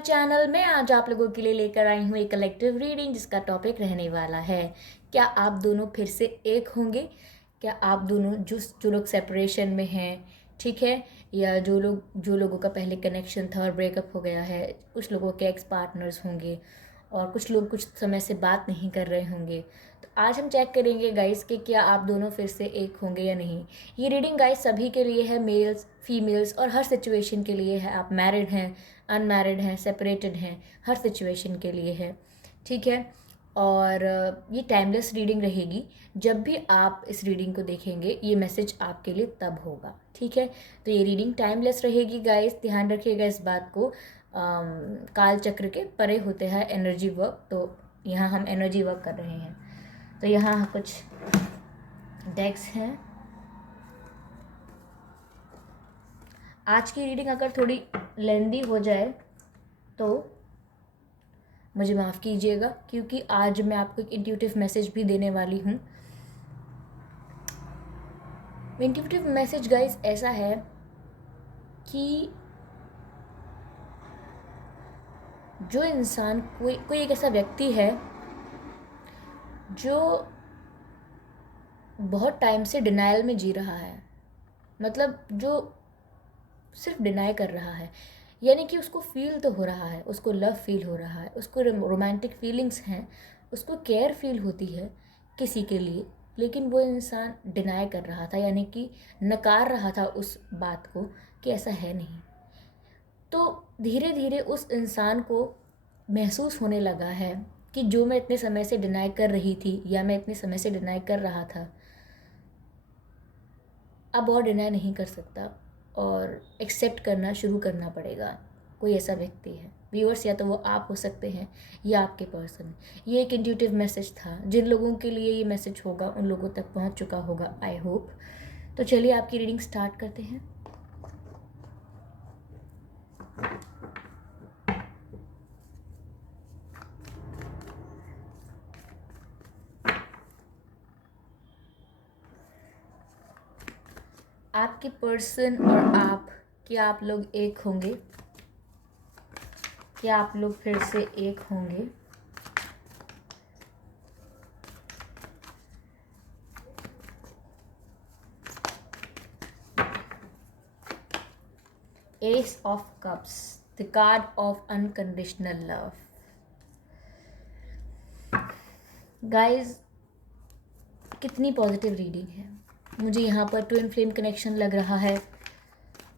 Channel में आज आप लोगों के लिए लेकर आई हूँ एक कलेक्टिव रीडिंग जिसका टॉपिक रहने वाला है, क्या आप दोनों फिर से एक होंगे। क्या आप दोनों जो लोग सेपरेशन में हैं, ठीक है, या जो लोगों का पहले कनेक्शन था और ब्रेकअप हो गया है, कुछ लोगों के एक्स पार्टनर्स होंगे और कुछ लोग कुछ समय से बात नहीं कर रहे होंगे। तो आज हम चेक करेंगे गाइस कि क्या आप दोनों फिर से एक होंगे या नहीं। ये रीडिंग गाइस सभी के लिए है, मेल्स फीमेल्स और हर सिचुएशन के लिए है। आप मैरिड हैं, अनमैरिड हैं, सेपरेटेड हैं, हर सिचुएशन के लिए है, ठीक है। और ये टाइमलेस रीडिंग रहेगी। जब भी आप इस रीडिंग को देखेंगे ये मैसेज आपके लिए तब होगा, ठीक है। तो ये रीडिंग टाइमलेस रहेगी गाइस, ध्यान रखिएगा इस बात को। काल चक्र के परे होते हैं एनर्जी वर्क, तो यहाँ हम एनर्जी वर्क कर रहे हैं। तो यहाँ कुछ डेक्स हैं। आज की रीडिंग अगर थोड़ी लेंदी हो जाए तो मुझे माफ़ कीजिएगा, क्योंकि आज मैं आपको एक इंट्यूटिव मैसेज भी देने वाली हूँ। इंट्यूटिव मैसेज गाइस ऐसा है कि जो इंसान कोई एक ऐसा व्यक्ति है जो बहुत टाइम से डिनायल में जी रहा है, मतलब जो सिर्फ डिनाई कर रहा है, यानी कि उसको फील तो हो रहा है, उसको लव फील हो रहा है, उसको रोमांटिक फीलिंग्स हैं, उसको केयर फील होती है किसी के लिए, लेकिन वो इंसान डिनाई कर रहा था, यानी कि नकार रहा था उस बात को कि ऐसा है नहीं। तो धीरे धीरे उस इंसान को महसूस होने लगा है कि जो मैं इतने समय से डिनाई कर रही थी या मैं इतने समय से डिनाई कर रहा था, अब और डिनाई नहीं कर सकता और एक्सेप्ट करना शुरू करना पड़ेगा। कोई ऐसा व्यक्ति है व्यूअर्स, या तो वो आप हो सकते हैं या आपके पर्सन। ये एक इंट्यूटिव मैसेज था, जिन लोगों के लिए ये मैसेज होगा उन लोगों तक पहुंच चुका होगा, आई होप। तो चलिए आपकी रीडिंग स्टार्ट करते हैं। आपके पर्सन और आप, क्या आप लोग एक होंगे? क्या आप लोग फिर से एक होंगे? S of cups, the card of unconditional love. Guys कितनी पॉजिटिव रीडिंग है। मुझे यहाँ पर ट्विन फ्लेम कनेक्शन लग रहा है,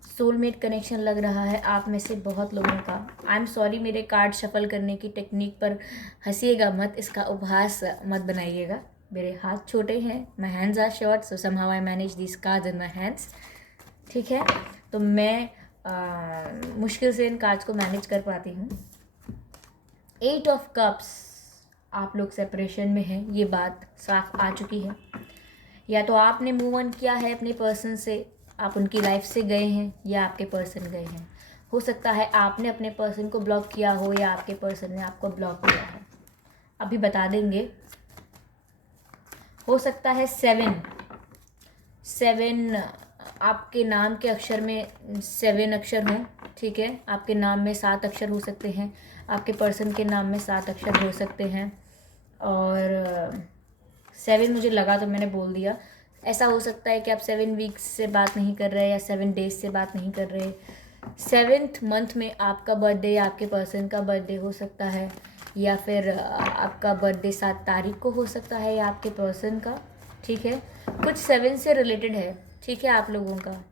सोलमेट कनेक्शन लग रहा है आप में से बहुत लोगों का। आई एम सॉरी, मेरे कार्ड शफल करने की टेक्निक पर हंसीएगा मत, इसका उपहास मत बनाइएगा। मेरे हाथ छोटे हैं, my hands are short, so somehow I manage this cards in my hands, ठीक है। तो मैं मुश्किल से इन कार्ड्स को मैनेज कर पाती हूँ। 8 ऑफ कप्स, आप लोग सेपरेशन में हैं, ये बात साफ आ चुकी है। या तो आपने मूव ऑन किया है अपने पर्सन से, आप उनकी लाइफ से गए हैं, या आपके पर्सन गए हैं। हो सकता है आपने अपने पर्सन को ब्लॉक किया हो या आपके पर्सन ने आपको ब्लॉक किया है, अभी बता देंगे। हो सकता है 7 आपके नाम के अक्षर में 7 अक्षर हों, ठीक है। आपके नाम में 7 अक्षर हो सकते हैं, आपके पर्सन के नाम में 7 अक्षर हो सकते हैं। और 7 मुझे लगा तो मैंने बोल दिया। ऐसा हो सकता है कि आप 7 वीक्स से बात नहीं कर रहे या 7 डेज से बात नहीं कर रहे। 7th मंथ में आपका बर्थडे या आपके पर्सन का बर्थडे हो सकता है, या फिर आपका बर्थडे 7 तारीख को हो सकता है या आपके पर्सन का, ठीक है। कुछ 7 से रिलेटेड है, ठीक है, आप लोगों का।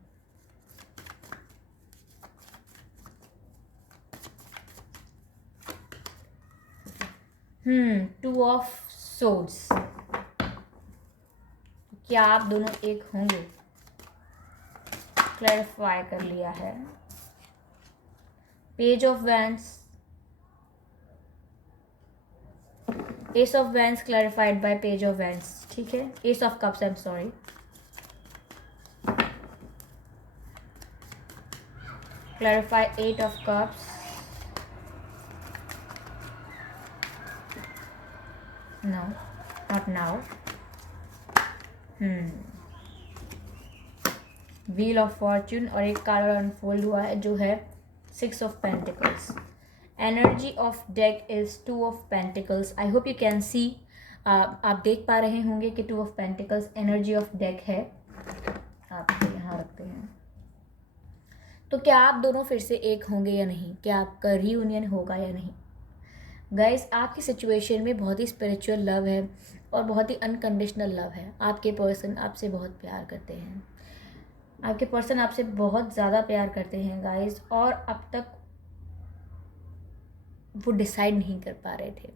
टू ऑफ सोर्ड्स, क्या आप दोनों एक होंगे? क्लैरिफाई कर लिया है। Page of wands, ace of wands clarified by page of wands, ठीक है। Ace of cups, I am sorry. Clarify 8 of cups. No, not now. Wheel of fortune, और एक कार्ड अनफोल्ड हुआ है जो है 6 of pentacles. Energy of deck is 2 of pentacles. I hope you can see, आप देख पा रहे होंगे कि 2 of pentacles energy of deck है। आप यहाँ रखते हैं। तो क्या आप दोनों फिर से एक होंगे या नहीं, क्या आपका रीयूनियन होगा या नहीं? गाइस, आपकी सिचुएशन में बहुत ही स्पिरिचुअल लव है और बहुत ही अनकंडीशनल लव है। आपके पर्सन आपसे बहुत प्यार करते हैं, आपके पर्सन आपसे बहुत ज़्यादा प्यार करते हैं गाइस, और अब तक वो डिसाइड नहीं कर पा रहे थे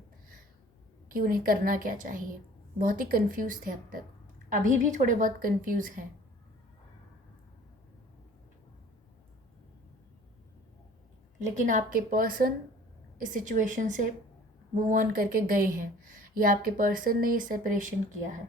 कि उन्हें करना क्या चाहिए। बहुत ही कंफ्यूज थे अब तक, अभी भी थोड़े बहुत कंफ्यूज हैं। लेकिन आपके पर्सन इस सिचुएशन से मूव ऑन करके गए हैं, या आपके पर्सन ने ये सेपरेशन किया है।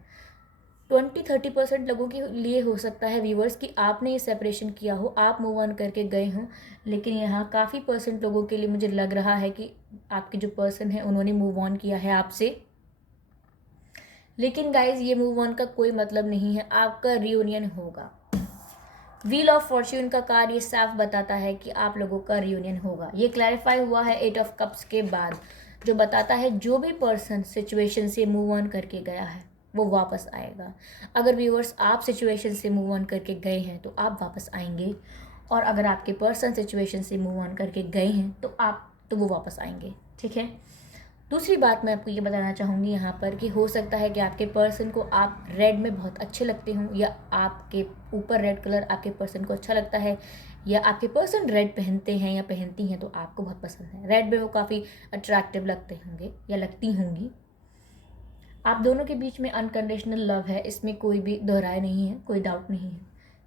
20-30% लोगों के लिए हो सकता है व्यूअर्स कि आपने ये सेपरेशन किया हो, आप मूव ऑन करके गए हों, लेकिन यहाँ काफ़ी % लोगों के लिए मुझे लग रहा है कि आपके जो पर्सन है उन्होंने मूव ऑन किया है आपसे। लेकिन गाइज, ये मूव ऑन का कोई मतलब नहीं है, आपका रियूनियन होगा। व्हील ऑफ फॉर्च्यून का कार्ड ये साफ बताता है कि आप लोगों का रियूनियन होगा। ये क्लैरिफाई हुआ है 8 ऑफ कप्स के बाद, जो बताता है जो भी पर्सन सिचुएशन से मूव ऑन करके गया है वो वापस आएगा। अगर व्यूअर्स आप सिचुएशन से मूव ऑन करके गए हैं तो आप वापस आएंगे, और अगर आपके पर्सन सिचुएशन से मूव ऑन करके गए हैं तो वो वापस आएंगे। ठीक है। दूसरी बात मैं आपको ये बताना चाहूँगी यहाँ पर कि हो सकता है कि आपके पर्सन को आप रेड में बहुत अच्छे लगते हों, या आपके ऊपर रेड कलर आपके पर्सन को अच्छा लगता है, या आपके पर्सन रेड पहनते हैं या पहनती हैं तो आपको बहुत पसंद है। रेड में वो काफ़ी अट्रैक्टिव लगते होंगे या लगती होंगी। आप दोनों के बीच में अनकंडीशनल लव है, इसमें कोई भी दोहराए नहीं है, कोई डाउट नहीं है।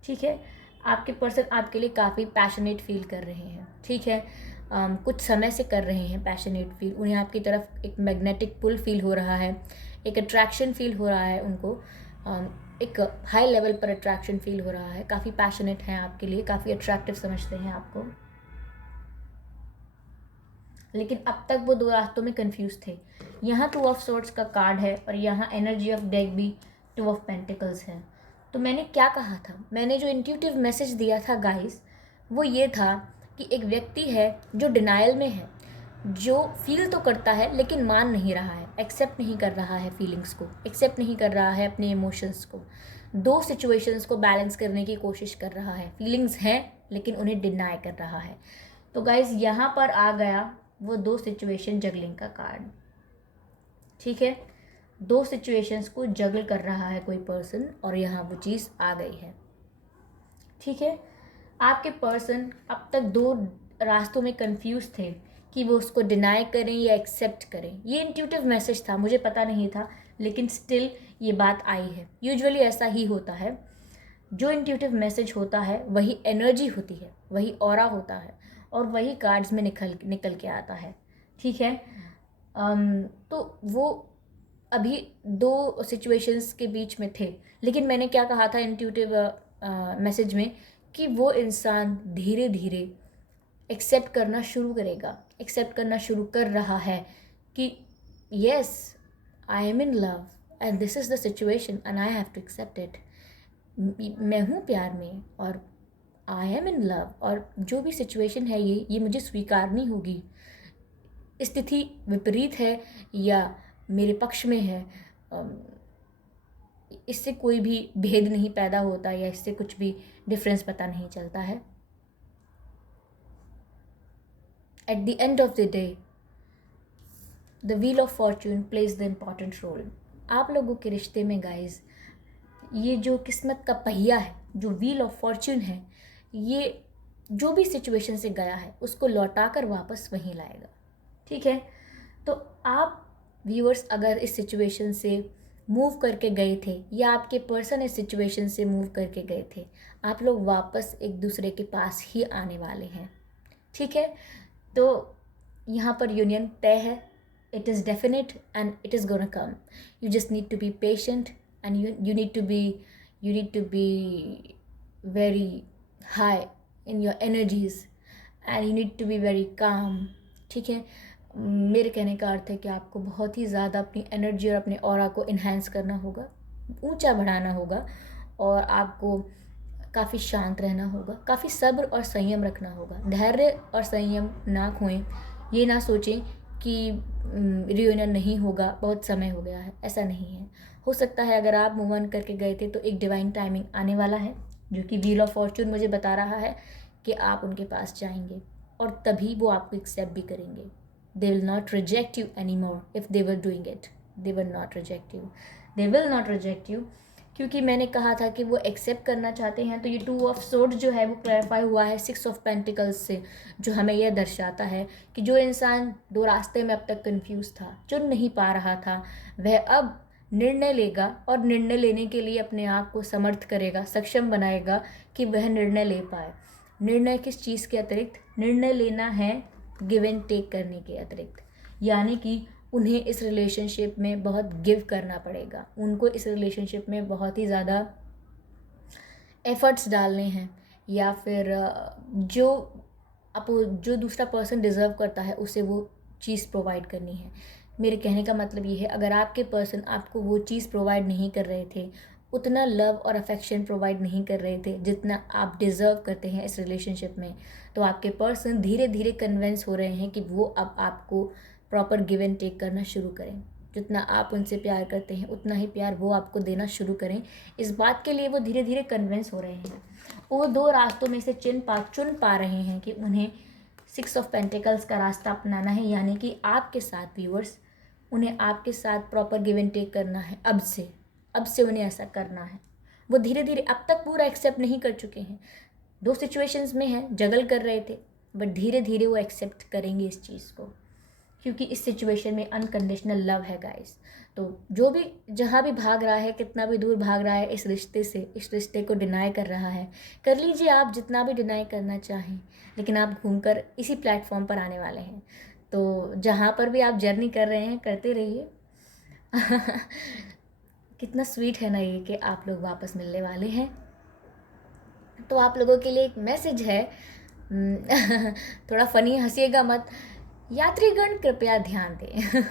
ठीक है। आपके पर्सन आपके लिए काफ़ी पैशनेट फील कर रहे हैं। ठीक है। कुछ समय से कर रहे हैं पैशनेट फील, उन्हें आपकी तरफ एक मैग्नेटिक पुल फील हो रहा है, एक अट्रैक्शन फील हो रहा है उनको, एक हाई लेवल पर अट्रैक्शन फील हो रहा है। काफ़ी पैशनेट हैं आपके लिए, काफ़ी अट्रैक्टिव समझते हैं आपको, लेकिन अब तक वो दो रास्तों में कंफ्यूज थे। यहाँ 2 ऑफ सोर्ड्स का कार्ड है और यहाँ एनर्जी ऑफ डेक भी 2 ऑफ पेंटिकल्स है। तो मैंने क्या कहा था, मैंने जो इंट्यूटिव मैसेज दिया था गाइस, वो ये था कि एक व्यक्ति है जो डिनायल में है, जो फील तो करता है लेकिन मान नहीं रहा है, एक्सेप्ट नहीं कर रहा है फीलिंग्स को, एक्सेप्ट नहीं कर रहा है अपने इमोशंस को। दो सिचुएशंस को बैलेंस करने की कोशिश कर रहा है, फीलिंग्स हैं लेकिन उन्हें डिनाई कर रहा है। तो गाइज, यहाँ पर आ गया वो 2 सिचुएशन जगलिंग का कार्ड। ठीक है। 2 सिचुएशंस को जगल कर रहा है कोई पर्सन, और यहाँ वो चीज़ आ गई है। ठीक है। आपके पर्सन अब तक 2 रास्तों में कंफ्यूज थे कि वो उसको डिनाई करें या एक्सेप्ट करें। ये इंट्यूटिव मैसेज था, मुझे पता नहीं था, लेकिन स्टिल ये बात आई है। यूजुअली ऐसा ही होता है, जो इंट्यूटिव मैसेज होता है वही एनर्जी होती है, वही ऑरा होता है, और वही कार्ड्स में निकल के आता है। ठीक है। तो वो अभी 2 सिचुएशंस के बीच में थे, लेकिन मैंने क्या कहा था इंट्यूटिव मैसेज में कि वो इंसान धीरे धीरे एक्सेप्ट करना शुरू करेगा, एक्सेप्ट करना शुरू कर रहा है कि yes, I am in love and this is the situation and I have to accept it. मैं हूँ प्यार में और आई एम इन लव, और जो भी सिचुएशन है ये मुझे स्वीकारनी होगी। स्थिति विपरीत है या मेरे पक्ष में है, इससे कोई भी भेद नहीं पैदा होता, या इससे कुछ भी डिफरेंस पता नहीं चलता है। At the end of the day the wheel of fortune plays the important role. आप लोगों के रिश्ते में गाइज, ये जो किस्मत का पहिया है, जो व्हील ऑफ फॉर्च्यून है, ये जो भी सिचुएशन से गया है उसको लौटा कर वापस वहीं लाएगा। ठीक है। तो आप व्यूअर्स अगर इस सिचुएशन से मूव करके गए थे, या आपके पर्सन इस सिचुएशन से मूव करके गए थे, आप लोग वापस एक दूसरे के पास ही आने वाले हैं। ठीक है। तो यहाँ पर यूनियन तय है, it is definite and it is gonna come. You just need to be patient and you need to be very high in your energies and you need to be very calm। ठीक है। मेरे कहने का अर्थ है कि आपको बहुत ही ज़्यादा अपनी एनर्जी और अपने ऑरा को इन्हांस करना होगा, ऊंचा बढ़ाना होगा, और आपको काफ़ी शांत रहना होगा, काफ़ी सब्र और संयम रखना होगा। धैर्य और संयम ना खोएं, ये ना सोचें कि रियूनियन नहीं होगा, बहुत समय हो गया है, ऐसा नहीं है। हो सकता है अगर आप मूव ऑन करके गए थे तो एक डिवाइन टाइमिंग आने वाला है, जो कि व्हील ऑफ फॉर्चून मुझे बता रहा है कि आप उनके पास जाएंगे और तभी वो आपको एक्सेप्ट भी करेंगे। They will not reject you any more if they were doing it, they will not reject you, they will not reject you. क्योंकि मैंने कहा था कि वो एक्सेप्ट करना चाहते हैं, तो ये 2 ऑफ सोर्ड जो है वो क्लैरिफाई हुआ है 6 ऑफ पेंटिकल्स से, जो हमें यह दर्शाता है कि जो इंसान 2 रास्ते में अब तक कंफ्यूज था, चुन नहीं पा रहा था, वह अब निर्णय लेगा और निर्णय लेने के लिए अपने आप को समर्थ करेगा, सक्षम बनाएगा कि वह निर्णय ले पाए। निर्णय किस चीज़ के अतिरिक्त? निर्णय लेना है गिव एंड टेक करने के अतिरिक्त, यानी कि उन्हें इस रिलेशनशिप में बहुत गिव करना पड़ेगा, उनको इस रिलेशनशिप में बहुत ही ज़्यादा एफर्ट्स डालने हैं, या फिर जो दूसरा पर्सन डिज़र्व करता है उसे वो चीज़ प्रोवाइड करनी है। मेरे कहने का मतलब ये है, अगर आपके पर्सन आपको वो चीज़ प्रोवाइड नहीं कर रहे थे, उतना लव और अफेक्शन प्रोवाइड नहीं कर रहे थे जितना आप डिज़र्व करते हैं इस रिलेशनशिप में, तो आपके पर्सन धीरे धीरे कन्विंस हो रहे हैं कि वो अब आपको प्रॉपर गिव एंड टेक करना शुरू करें। जितना आप उनसे प्यार करते हैं उतना ही प्यार वो आपको देना शुरू करें, इस बात के लिए वो धीरे धीरे कन्विंस हो रहे हैं। वो 2 रास्तों में से चुन पा रहे हैं कि उन्हें 6 ऑफ पेंटिकल्स का रास्ता अपनाना है, यानी कि आपके साथ व्यूअर्स, उन्हें आपके साथ प्रॉपर गिव एंड टेक करना है। अब से उन्हें ऐसा करना है। वो धीरे धीरे अब तक पूरा एक्सेप्ट नहीं कर चुके हैं, 2 सिचुएशंस में हैं, जगल कर रहे थे, बट धीरे धीरे वो एक्सेप्ट करेंगे इस चीज़ को, क्योंकि इस सिचुएशन में अनकंडीशनल लव है गाइस। तो जो भी जहाँ भी भाग रहा है, कितना भी दूर भाग रहा है इस रिश्ते से, इस रिश्ते को डिनाई कर रहा है, कर लीजिए आप जितना भी डिनाई करना चाहें, लेकिन आप घूमकर इसी प्लेटफॉर्म पर आने वाले हैं। तो जहाँ पर भी आप जर्नी कर रहे हैं करते रहिए। कितना स्वीट है ना ये कि आप लोग वापस मिलने वाले हैं। तो आप लोगों के लिए एक मैसेज है, थोड़ा फनी, हंसिएगा मत। यात्रीगण कृपया ध्यान दें।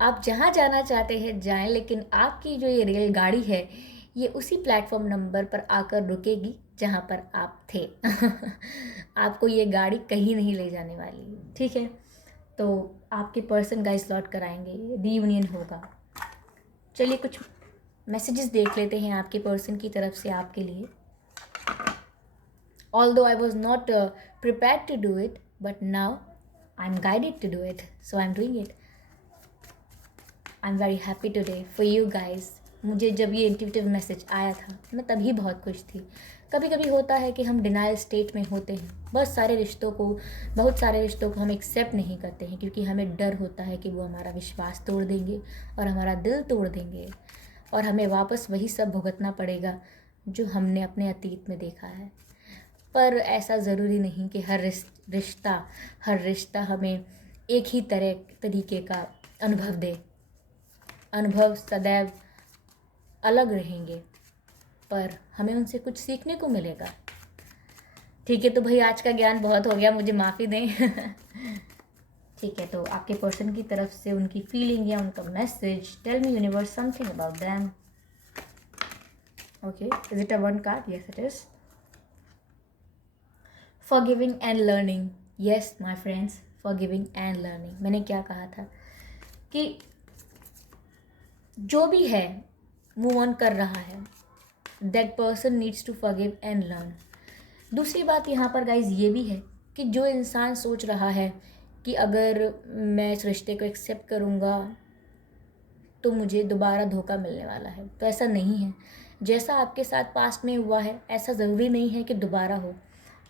आप जहाँ जाना चाहते हैं जाएं, लेकिन आपकी जो ये रेलगाड़ी है ये उसी प्लेटफॉर्म नंबर पर आकर रुकेगी जहाँ पर आप थे। आपको ये गाड़ी कहीं नहीं ले जाने वाली, ठीक है? तो आपके पर्सन गाइस लौट कर आएंगे, रीयूनियन होगा। चलिए कुछ मैसेजेस देख लेते हैं आपके पर्सन की तरफ से आपके लिए। Although I was not prepared to do it, but now I'm guided to do it, so I'm doing it. I'm very happy today for you guys. मुझे जब ये इंट्यूटिव मैसेज आया था मैं तभी बहुत खुश थी। कभी कभी होता है कि हम डिनाइल स्टेट में होते हैं, बहुत सारे रिश्तों को हम एक्सेप्ट नहीं करते हैं, क्योंकि हमें डर होता है कि वो हमारा विश्वास तोड़ देंगे और हमारा दिल तोड़ देंगे, और हमें वापस वही सब भुगतना पड़ेगा जो हमने अपने अतीत में देखा है। पर ऐसा ज़रूरी नहीं कि हर रिश्ता हमें एक ही तरीके का अनुभव दे। अनुभव सदैव अलग रहेंगे, पर हमें उनसे कुछ सीखने को मिलेगा। ठीक है, तो भाई आज का ज्ञान बहुत हो गया, मुझे माफ़ी दें। ठीक है, तो आपके पर्सन की तरफ से उनकी फीलिंग या उनका message, tell me universe something about them. Okay, is it a one card? Yes it is. Forgiving and learning. Yes my friends, forgiving and learning. मैंने क्या कहा था कि जो भी है मूव ऑन कर रहा है, that person needs to forgive and learn. दूसरी बात यहाँ पर गाइज ये भी है कि जो इंसान सोच रहा है कि अगर मैं इस रिश्ते को एक्सेप्ट करूँगा तो मुझे दोबारा धोखा मिलने वाला है, तो ऐसा नहीं है। जैसा आपके साथ पास्ट में हुआ है ऐसा ज़रूरी नहीं है कि दोबारा हो।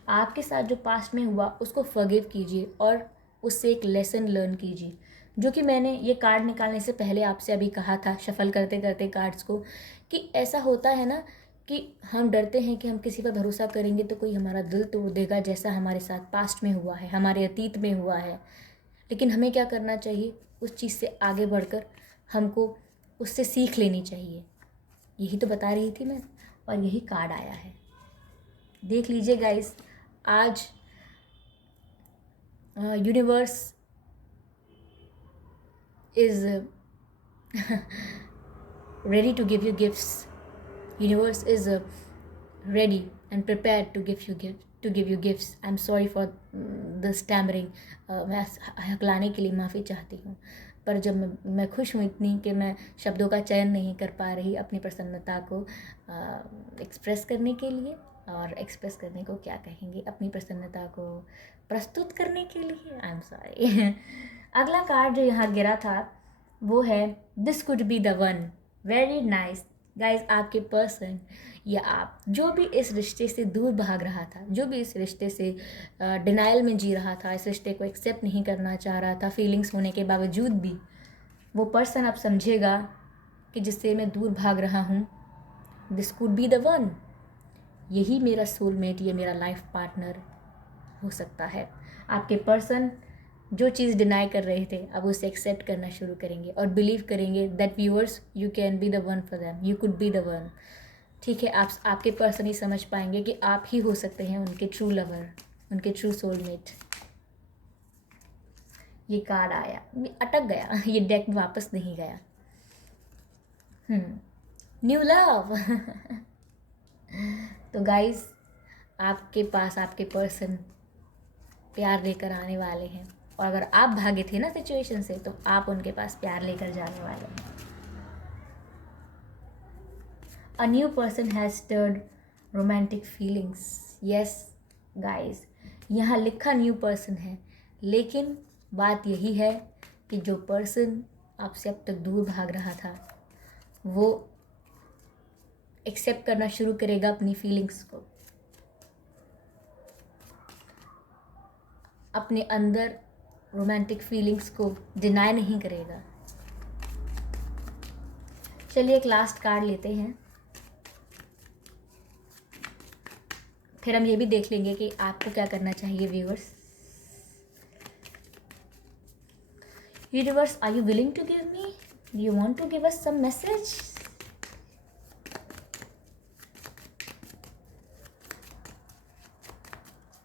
आपके साथ जो पास्ट में हुआ उसको फॉरगिव कीजिए और उससे एक लेसन लर्न कीजिए, जो कि मैंने ये कार्ड निकालने से पहले आपसे अभी कहा था, शफल करते करते कार्ड्स को, कि ऐसा होता है ना कि हम डरते हैं कि हम किसी पर भरोसा करेंगे तो कोई हमारा दिल तोड़ देगा, जैसा हमारे साथ पास्ट में हुआ है, हमारे अतीत में हुआ है। लेकिन हमें क्या करना चाहिए, उस चीज़ से आगे बढ़कर हमको उससे सीख लेनी चाहिए। यही तो बता रही थी मैं, और यही कार्ड आया है। देख लीजिए गाइस, आज universe is ready to give you gifts. Universe is ready and prepared to to give you gifts. I am sorry for the stammering, मैं हकलाने के लिए माफ़ी चाहती हूँ, पर जब मैं खुश हूँ इतनी कि मैं शब्दों का चयन नहीं कर पा रही अपनी प्रसन्नता को एक्सप्रेस करने के लिए, और एक्सप्रेस करने को क्या कहेंगे, अपनी प्रसन्नता को प्रस्तुत करने के लिए। आई एम सॉरी। अगला कार्ड जो यहाँ गिरा था वो है this could be the one. Very nice guys, आपके पर्सन या आप जो भी इस रिश्ते से दूर भाग रहा था, जो भी इस रिश्ते से डिनाइल में जी रहा था, इस रिश्ते को एक्सेप्ट नहीं करना चाह रहा था फीलिंग्स होने के बावजूद भी, वो पर्सन अब समझेगा कि जिससे मैं दूर भाग रहा हूँ, this could be the one, यही मेरा सोलमेट, ये मेरा लाइफ पार्टनर हो सकता है। आपके पर्सन जो चीज़ डिनाई कर रहे थे अब उसे एक्सेप्ट करना शुरू करेंगे और बिलीव करेंगे that viewers you can be the one for them, you could be the one. ठीक है, आपके पर्सन ही समझ पाएंगे कि आप ही हो सकते हैं उनके ट्रू लवर, उनके ट्रू सोलमेट। ये कार्ड आया, ये अटक गया, ये डेक वापस नहीं गया। New love. तो गाइज आपके पास आपके पर्सन प्यार लेकर आने वाले हैं, और अगर आप भागे थे ना सिचुएशन से तो आप उनके पास प्यार लेकर जाने वाले हैं। A new person has stirred romantic feelings. Yes, guys, यहाँ लिखा न्यू पर्सन है, लेकिन बात यही है कि जो पर्सन आपसे अब तक दूर भाग रहा था वो एक्सेप्ट करना शुरू करेगा अपनी फीलिंग्स को, अपने अंदर रोमांटिक फीलिंग्स को डिनाई नहीं करेगा। चलिए एक लास्ट कार्ड लेते हैं, फिर हम ये भी देख लेंगे कि आपको क्या करना चाहिए viewers. Universe, are you willing to give me, do you want to give us some message?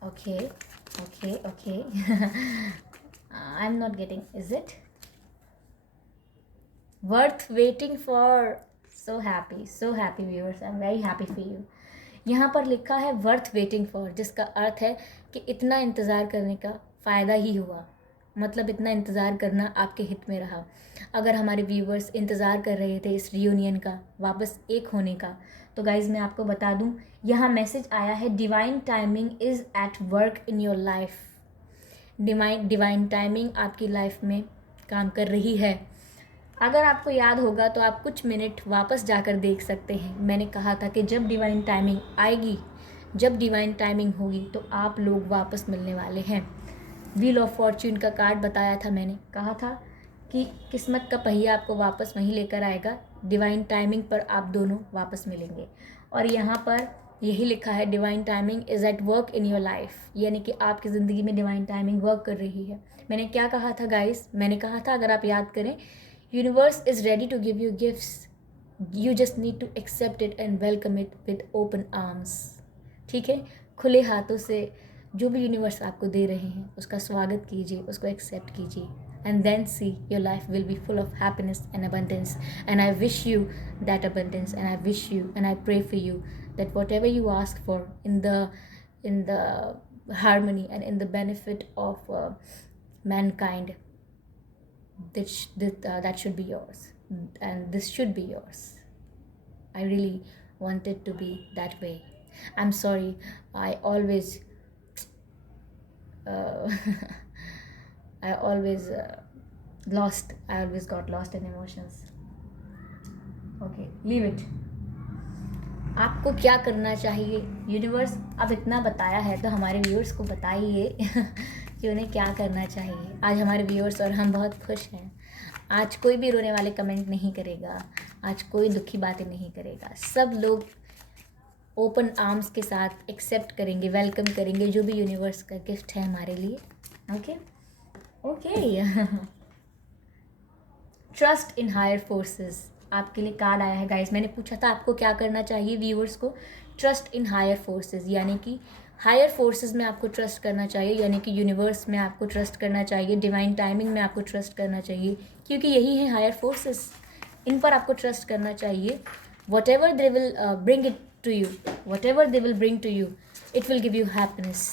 Okay. I'm not getting, is it? Worth waiting for. So happy viewers, I'm very happy for you. यहाँ पर लिखा है worth waiting for, जिसका अर्थ है कि इतना इंतज़ार करने का फ़ायदा ही हुआ, मतलब इतना इंतज़ार करना आपके हित में रहा। अगर हमारे व्यूवर्स इंतज़ार कर रहे थे इस रियूनियन का, वापस एक होने का, तो गाइज़ मैं आपको बता दूं, यहाँ मैसेज आया है divine timing is at work in your life. Divine timing आपकी लाइफ में काम कर रही है। अगर आपको याद होगा तो आप कुछ मिनट वापस जाकर देख सकते हैं। मैंने कहा था कि जब डिवाइन टाइमिंग आएगी, जब डिवाइन टाइमिंग होगी तो आप लोग वापस मिलने वाले हैं। व्हील ऑफ फॉर्च्यून का कार्ड बताया था, मैंने कहा था कि किस्मत का पहिया आपको वापस वहीं लेकर आएगा, डिवाइन टाइमिंग पर आप दोनों वापस मिलेंगे। और यहाँ पर यही लिखा है divine timing is at work in your life, यानी कि आपकी ज़िंदगी में डिवाइन टाइमिंग वर्क कर रही है। मैंने क्या कहा था गाइस? मैंने कहा था, अगर आप याद करें, universe is ready to give you gifts, you just need to accept it and welcome it with open arms. ठीक है, खुले हाथों से जो भी यूनिवर्स आपको दे रहे हैं उसका स्वागत कीजिए, उसको एक्सेप्ट कीजिए, and then see your life will be full of happiness and abundance. And I wish you that abundance, and I wish you and I pray for you that whatever you ask for in the harmony and in the benefit of mankind, that should be yours, and this should be yours. I really want it to be that way. I'm sorry, I always I always got lost in emotions. Okay, leave it. आपको क्या करना चाहिए? Universe अब इतना बताया है तो हमारे व्यूअर्स को बताइए कि उन्हें क्या करना चाहिए। आज हमारे व्यूअर्स और हम बहुत खुश हैं। आज कोई भी रोने वाले कमेंट नहीं करेगा, आज कोई दुखी बातें नहीं करेगा। सब लोग ओपन आर्म्स के साथ एक्सेप्ट करेंगे, वेलकम करेंगे जो भी यूनिवर्स का गिफ्ट है हमारे लिए। Okay trust in higher forces आपके लिए कार्ड आया है गाइस। मैंने पूछा था आपको क्या करना चाहिए व्यूअर्स को। ट्रस्ट इन हायर फोर्सेस, यानी कि हायर फोर्सेस में आपको ट्रस्ट करना चाहिए, यानी कि यूनिवर्स में आपको ट्रस्ट करना चाहिए, डिवाइन टाइमिंग में आपको ट्रस्ट करना चाहिए, क्योंकि यही है हायर फोर्सेस। इन पर आपको ट्रस्ट करना चाहिए। What ever they will bring it to you, whatever they will bring to you, it will give you happiness.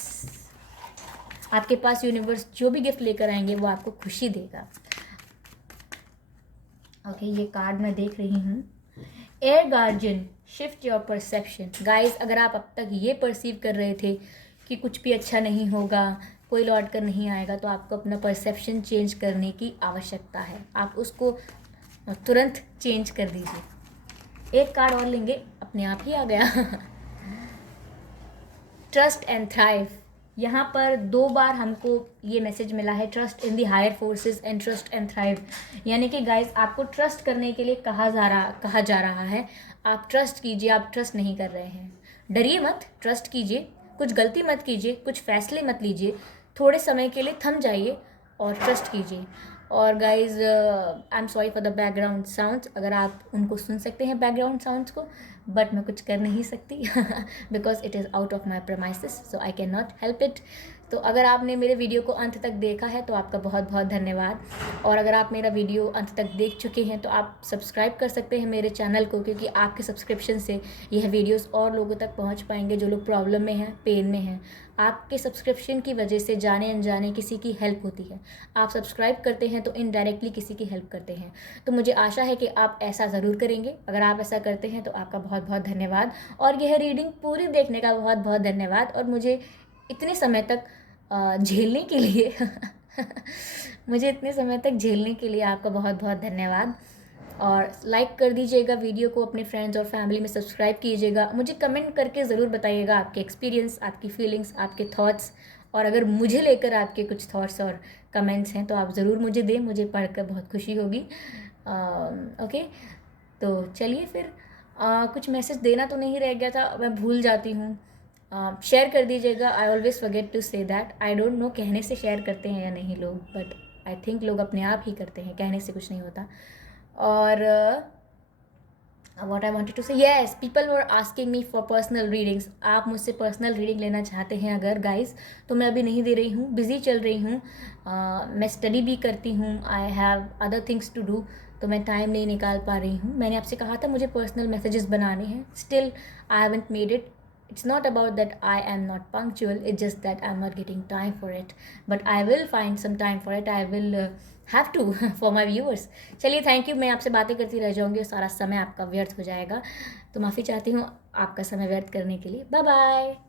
आपके पास यूनिवर्स जो भी गिफ्ट लेकर आएंगे वो आपको खुशी देगा। ओके, ये कार्ड मैं देख रही हूँ। Air guardian, shift your perception. Guys, अगर आप अब तक ये परसीव कर रहे थे कि कुछ भी अच्छा नहीं होगा, कोई लौट कर नहीं आएगा, तो आपको अपना परसेप्शन चेंज करने की आवश्यकता है। आप उसको तुरंत चेंज कर दीजिए। एक कार्ड और लेंगे, अपने आप ही आ गया। Trust and thrive. यहाँ पर 2 बार हमको ये मैसेज मिला है, trust in the higher forces and trust and thrive. यानी कि गाइस, आपको ट्रस्ट करने के लिए कहा जा रहा है। आप ट्रस्ट कीजिए, आप ट्रस्ट नहीं कर रहे हैं। डरिए मत, ट्रस्ट कीजिए, कुछ गलती मत कीजिए, कुछ फैसले मत लीजिए, थोड़े समय के लिए थम जाइए और ट्रस्ट कीजिए। और guys, I am sorry for the background sounds, अगर आप उनको सुन सकते हैं बैकग्राउंड साउंड्स को, बट मैं कुछ कर नहीं सकती because it is out of my premises, so I can not help it. तो अगर आपने मेरे वीडियो को अंत तक देखा है तो आपका बहुत बहुत धन्यवाद। और अगर आप मेरा वीडियो अंत तक देख चुके हैं तो आप सब्सक्राइब कर सकते हैं मेरे चैनल को, क्योंकि आपके सब्सक्रिप्शन से यह वीडियोस और लोगों तक पहुंच पाएंगे जो लोग प्रॉब्लम में हैं, पेन में हैं। आपके सब्सक्रिप्शन की वजह से जाने अनजाने किसी की हेल्प होती है। आप सब्सक्राइब करते हैं तो इनडायरेक्टली किसी की हेल्प करते हैं। तो मुझे आशा है कि आप ऐसा ज़रूर करेंगे। अगर आप ऐसा करते हैं तो आपका बहुत बहुत धन्यवाद, और यह रीडिंग पूरी देखने का बहुत बहुत धन्यवाद, और मुझे इतने समय तक झेलने के लिए मुझे इतने समय तक झेलने के लिए आपका बहुत बहुत धन्यवाद। और लाइक कर दीजिएगा वीडियो को, अपने फ्रेंड्स और फैमिली में सब्सक्राइब कीजिएगा। मुझे कमेंट करके ज़रूर बताइएगा आपके एक्सपीरियंस, आपकी फीलिंग्स, आपके थॉट्स। और अगर मुझे लेकर आपके कुछ थॉट्स और कमेंट्स हैं तो आप ज़रूर मुझे दें, मुझे पढ़कर बहुत खुशी होगी। ओके, तो चलिए फिर, कुछ मैसेज देना तो नहीं रह गया था, मैं भूल जाती हूँ। शेयर कर दीजिएगा। I always forget to say that. I don't know कहने से शेयर करते हैं या नहीं लोग, बट आई थिंक लोग अपने आप ही करते हैं, कहने से कुछ नहीं होता। और what I wanted to say, yes, people were asking me for personal readings। आप मुझसे पर्सनल रीडिंग लेना चाहते हैं अगर गाइस, तो मैं अभी नहीं दे रही हूँ, बिज़ी चल रही हूँ। मैं स्टडी भी करती हूँ, I have other things to do, तो मैं टाइम नहीं निकाल पा रही हूँ। मैंने आपसे कहा था मुझे पर्सनल मैसेजेस बनाने हैं, still I haven't made it. It's not about that I am not punctual, it's just that I'm not getting time for it, but I will find some time for it। I will have to for my viewers। चलिए, thank you. मैं आपसे बातें करती रह जाऊँगी और सारा समय आपका व्यर्थ हो जाएगा, तो माफ़ी चाहती हूँ आपका समय व्यर्थ करने के लिए। Bye bye.